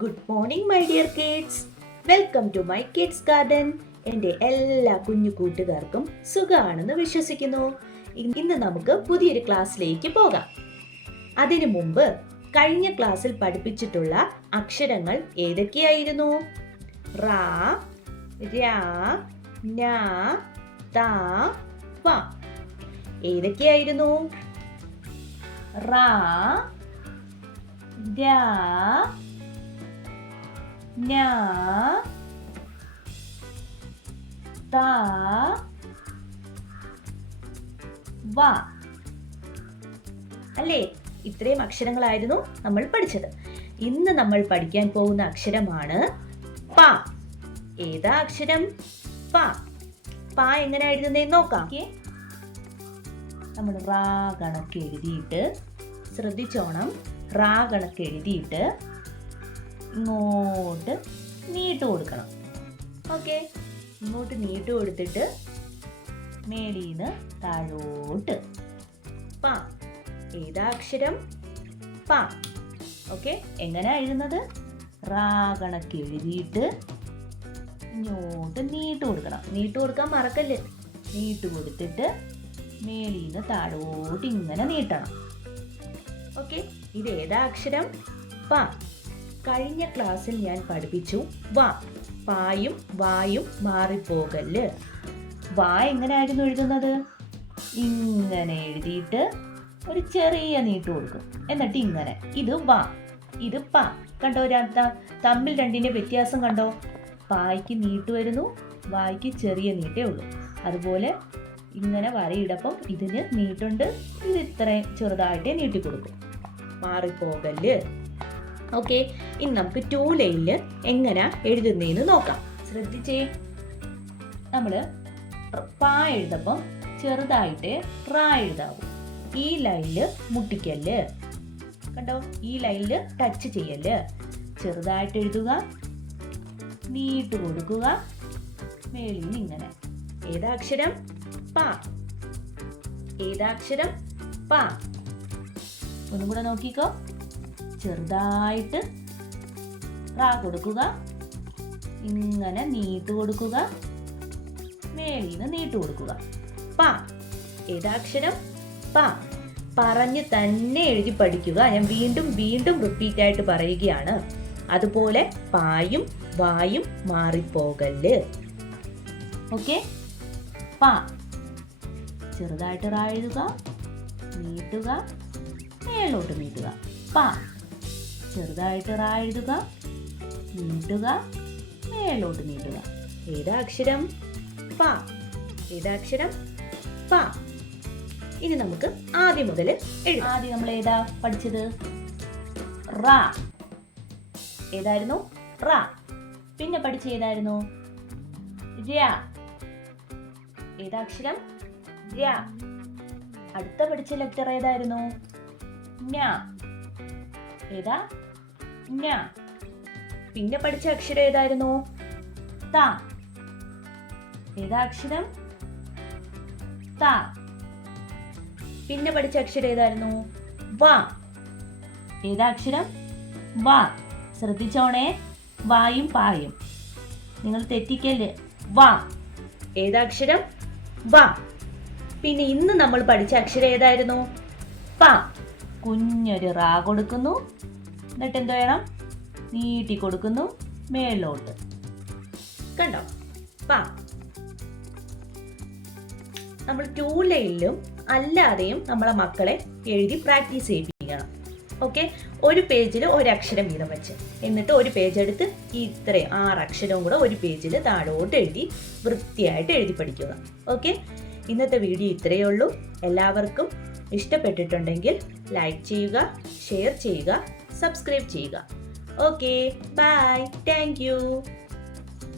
Good morning my dear kids. Welcome to my kids garden. എൻ്റെ എല്ലാ കുഞ്ഞു കൂട്ടുകാർക്കും സുഖമാണെന്ന് വിശ്വസിക്കുന്നു. ഇന്ന് നമുക്ക് പുതിയൊരു ക്ലാസ്സിലേക്ക് പോകാം. അതിനു മുമ്പ് കഴിഞ്ഞ ക്ലാസ്സിൽ പഠിപ്പിച്ചിട്ടുള്ള അക്ഷരങ്ങൾ ഏതൊക്കെയായിരുന്നു? റാ, രാ, നാ, താ, വ. ഏതൊക്കെയായിരുന്നു? റാ, രാ, നാ, താ, വ. അല്ലേ? ഇത്രയും അക്ഷരങ്ങളായിരുന്നു നമ്മൾ പഠിച്ചത്. ഇന്ന് നമ്മൾ പഠിക്കാൻ പോകുന്ന അക്ഷരമാണ് പ. ഏതാ അക്ഷരം? പ. പ എങ്ങനെ എഴുതുന്നതെന്ന് നോക്കാം. നമ്മൾ റാ കണക്ക് എഴുതിയിട്ട്, ശ്രദ്ധിച്ചോണം, റാ കണക്ക് എഴുതിയിട്ട് ഇങ്ങോട്ട് നീട്ട് കൊടുക്കണം. ഓക്കെ, ഇങ്ങോട്ട് നീട്ട് കൊടുത്തിട്ട് മേളീന്ന് താഴോട്ട് പ. ഏതാ അക്ഷരം? പ. ഓക്കെ, എങ്ങനെ എഴുതുന്നത്? റാ കണക്ക് എഴുതിയിട്ട് ഇങ്ങോട്ട് നീട്ട് കൊടുക്കണം. നീട്ട് കൊടുക്കാൻ മറക്കല്ലേ. നീട്ട് കൊടുത്തിട്ട് മേളീന്ന് താഴോട്ട് ഇങ്ങനെ നീട്ടണം. ഓക്കെ, ഇത് ഏതാ അക്ഷരം? പ. കഴിഞ്ഞ ക്ലാസ്സിൽ ഞാൻ പഠിപ്പിച്ചു വ. പായും വായും മാറിപ്പോകല്ല്. വാ എങ്ങനെയായിരുന്നു എഴുതുന്നത്? ഇങ്ങനെ എഴുതിയിട്ട് ഒരു ചെറിയ നീട്ട് കൊടുക്കും. എന്നിട്ട് ഇങ്ങനെ. ഇത് വ, ഇത് പ. കണ്ടോ? തമ്മിൽ രണ്ടിന്റെ വ്യത്യാസം കണ്ടോ? പായ്ക്ക് നീട്ട് വരുന്നു, വായ്ക്ക് ചെറിയ നീട്ടേ ഉള്ളൂ. അതുപോലെ ഇങ്ങനെ വരയിടപ്പം ഇതിന് നീട്ടുണ്ട്, ഇത് ഇത്രയും ചെറുതായിട്ടേ നീട്ടി കൊടുക്കും. മാറിപ്പോകല്ല്. ഓക്കെ, ഇനി നമുക്ക് 2 ലൈനിൽ എങ്ങനെ എഴുതുന്നതെന്ന് നോക്കാം. ശ്രദ്ധിച്ചേ, നമ്മള് പ എഴുതപ്പം ചെറുതായിട്ട് റാ എഴുതാവും. ഈ ലൈനില് മുട്ടിക്കല്ല്. കണ്ടോ? ഈ ലൈനില് ടച്ച് ചെയ്യല്ല്. ചെറുതായിട്ട് എഴുതുക, നീട്ട് കൊടുക്കുക, മേളിൽ നിന്ന് ഇങ്ങനെ. ഏതാ അക്ഷരം? പ. ഏതാ അക്ഷരം? പ. ഒന്നും കൂടെ നോക്കിക്കോ. ചെറുതായിട്ട് റാ കൊടുക്കുക, ഇങ്ങനെ നീട്ട് കൊടുക്കുക, മേളിന്ന് നീട്ട് കൊടുക്കുക. പ. ഏതാ അക്ഷരം? പ. പറഞ്ഞ് തന്നെ എഴുതി പഠിക്കുക. ഞാൻ വീണ്ടും വീണ്ടും റിപ്പീറ്റ് ആയിട്ട് പറയുകയാണ്. അതുപോലെ പായും വായും മാറിപ്പോകല്ല്. ഓക്കെ, പ. ചെറുതായിട്ട് റാ എഴുതുക, നീട്ടുക, മേലോട്ട് നീട്ടുക. പ. ചെറുതായിട്ട് റാ എഴുതുക, നീട്ടുക, മേലോട്ട് നീട്ടുക. ഏതാ അക്ഷരം? പ. ഏതാ അക്ഷരം? പ. ഇനി നമുക്ക് ആദ്യം മുതൽ എഴുതാം. ആദ്യം നമ്മൾ ഏതാ പഠിച്ചത്? റാ. ഏതായിരുന്നു? റാ. പിന്നെ പഠിച്ച ഏതായിരുന്നു? രാ. ഏതാ അക്ഷരം? രാ. അടുത്ത പഠിച്ച ലെറ്റർ ഏതായിരുന്നു? ഞാ. ഏതാ? ഞാ. പിന്നെ പഠിച്ച അക്ഷരം ഏതായിരുന്നു? ത. ഏതാ അക്ഷരം? ത. പിന്നെ പഠിച്ച അക്ഷരം ഏതായിരുന്നു? വ. ഏതാ അക്ഷരം? വ. ശ്രദ്ധിച്ചോണേ, വായും പായും നിങ്ങൾ തെറ്റിക്കല്. വ. ഏതാ അക്ഷരം? വ. പിന്നെ ഇന്ന് നമ്മൾ പഠിച്ച അക്ഷരം ഏതായിരുന്നു? പ. കുഞ്ഞൊരു റാ കൊടുക്കുന്നു, എന്നിട്ട് എന്ത് വേണം? നീട്ടി കൊടുക്കുന്നു, മേലോട്ട്. കണ്ടോ? പ. നമ്മൾ 2 ലൈനിലും അല്ലാതെയും നമ്മളെ മക്കളെ എഴുതി പ്രാക്ടീസ് ചെയ്യിപ്പിക്കണം. ഓക്കെ, ഒരു പേജിൽ ഒരു അക്ഷരം വീതം വെച്ച്, എന്നിട്ട് ഒരു പേജ് എടുത്ത് ഇത്രയും 6 അക്ഷരവും കൂടെ ഒരു പേജിൽ താഴോട്ട് എഴുതി വൃത്തിയായിട്ട് എഴുതി പഠിക്കുക. ഓക്കെ, ഇന്നത്തെ വീഡിയോ ഇത്രയേ ഉള്ളൂ. എല്ലാവർക്കും ഇഷ്ടപ്പെട്ടിട്ടുണ്ടെങ്കിൽ ലൈക്ക് ചെയ്യുക, ഷെയർ ചെയ്യുക, സബ്സ്ക്രൈബ് ചെയ്യുക. Okay, bye, thank U.